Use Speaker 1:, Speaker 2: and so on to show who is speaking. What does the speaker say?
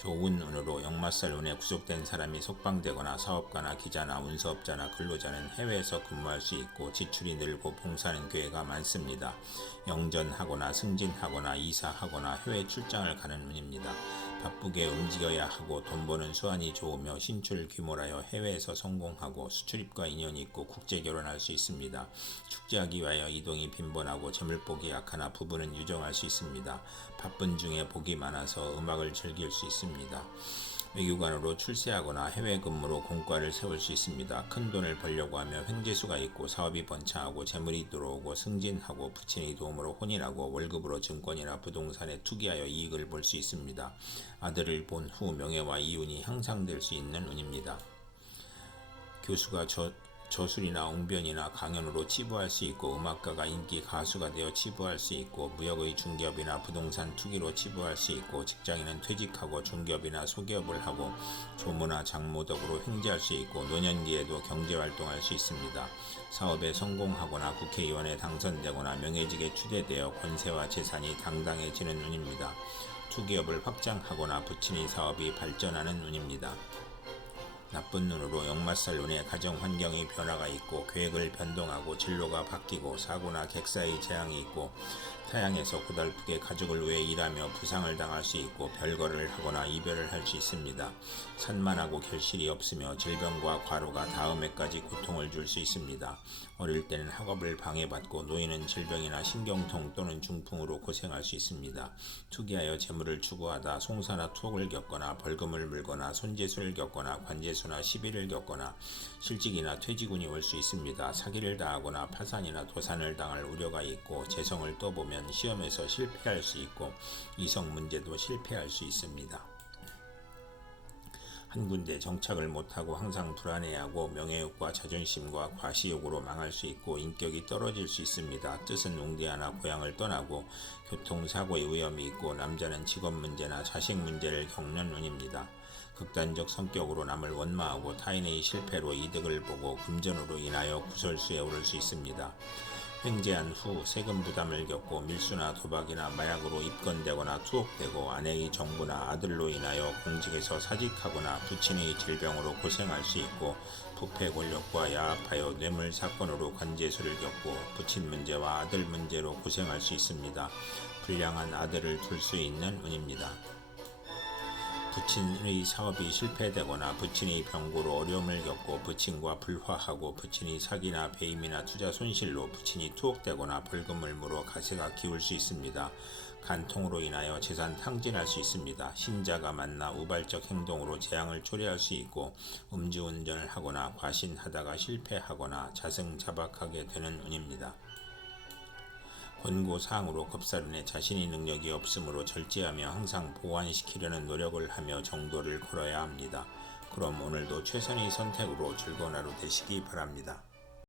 Speaker 1: 좋은 운으로 역마살 운에 구속된 사람이 속방되거나 사업가나 기자나 운수업자나 근로자는 해외에서 근무할 수 있고 지출이 늘고 봉사하는 교회가 많습니다. 영전하거나 승진하거나 이사하거나 해외 출장을 가는 운입니다. 바쁘게 움직여야 하고 돈 버는 수완이 좋으며 신출 규모라여 해외에서 성공하고 수출입과 인연이 있고 국제 결혼할 수 있습니다. 축제하기 위하여 이동이 빈번하고 재물복이 약하나 부부는 유정할 수 있습니다. 바쁜 중에 복이 많아서 음악을 즐길 수 있습니다. 외교관으로 출세하거나 해외 근무로 공과를 세울 수 있습니다. 큰 돈을 벌려고 하며 횡재수가 있고 사업이 번창하고 재물이 들어오고 승진하고 부친의 도움으로 혼인하고 월급으로 증권이나 부동산에 투기하여 이익을 볼 수 있습니다. 아들을 본 후 명예와 이윤이 향상될 수 있는 운입니다. 교수가 저, 저술이나 웅변이나 강연으로 치부할 수 있고 음악가가 인기 가수가 되어 치부할 수 있고 무역의 중개업이나 부동산 투기로 치부할 수 있고 직장인은 퇴직하고 중개업이나 소기업을 하고 조무나 장모 덕으로 횡재할 수 있고 노년기에도 경제활동할 수 있습니다. 사업에 성공하거나 국회의원에 당선되거나 명예직에 추대되어 권세와 재산이 당당해지는 운입니다. 투기업을 확장하거나 부친의 사업이 발전하는 운입니다. 나쁜 눈으로 역마살 눈에 가정 환경의 변화가 있고 계획을 변동하고 진로가 바뀌고 사고나 객사의 재앙이 있고 타양에서 고달프게 가족을 위해 일하며 부상을 당할 수 있고 별거를 하거나 이별을 할 수 있습니다. 산만하고 결실이 없으며 질병과 과로가 다음해까지 고통을 줄 수 있습니다. 어릴 때는 학업을 방해받고 노인은 질병이나 신경통 또는 중풍으로 고생할 수 있습니다. 투기하여 재물을 추구하다 송사나 투옥을 겪거나 벌금을 물거나 손재수를 겪거나 관재수나 시비를 겪거나 실직이나 퇴직운이 올 수 있습니다. 사기를 당하거나 파산이나 도산을 당할 우려가 있고 재성을 떠보면 시험에서 실패할 수 있고 이성 문제도 실패할 수 있습니다. 한 군데 정착을 못하고 항상 불안해하고 명예욕과 자존심과 과시욕으로 망할 수 있고 인격이 떨어질 수 있습니다. 뜻은 웅대하나 고향을 떠나고 교통사고의 위험이 있고 남자는 직업 문제나 자식 문제를 겪는 운입니다. 극단적 성격으로 남을 원망하고 타인의 실패로 이득을 보고 금전으로 인하여 구설수에 오를 수 있습니다. 횡재한 후 세금 부담을 겪고 밀수나 도박이나 마약으로 입건되거나 투옥되고 아내의 정부나 아들로 인하여 공직에서 사직하거나 부친의 질병으로 고생할 수 있고 부패 권력과 야합하여 뇌물 사건으로 관제수를 겪고 부친 문제와 아들 문제로 고생할 수 있습니다. 불량한 아들을 둘 수 있는 운입니다. 부친의 사업이 실패되거나 부친의 병고로 어려움을 겪고 부친과 불화하고 부친이 사기나 배임이나 투자 손실로 부친이 투옥되거나 벌금을 물어 가세가 기울 수 있습니다. 간통으로 인하여 재산 탕진할 수 있습니다. 신자가 만나 우발적 행동으로 재앙을 초래할 수 있고 음주운전을 하거나 과신하다가 실패하거나 자승자박하게 되는 운입니다. 권고사항으로 겁사른에 자신의 능력이 없으므로 절제하며 항상 보완시키려는 노력을 하며 정도를 걸어야 합니다. 그럼 오늘도 최선의 선택으로 즐거운 하루 되시기 바랍니다.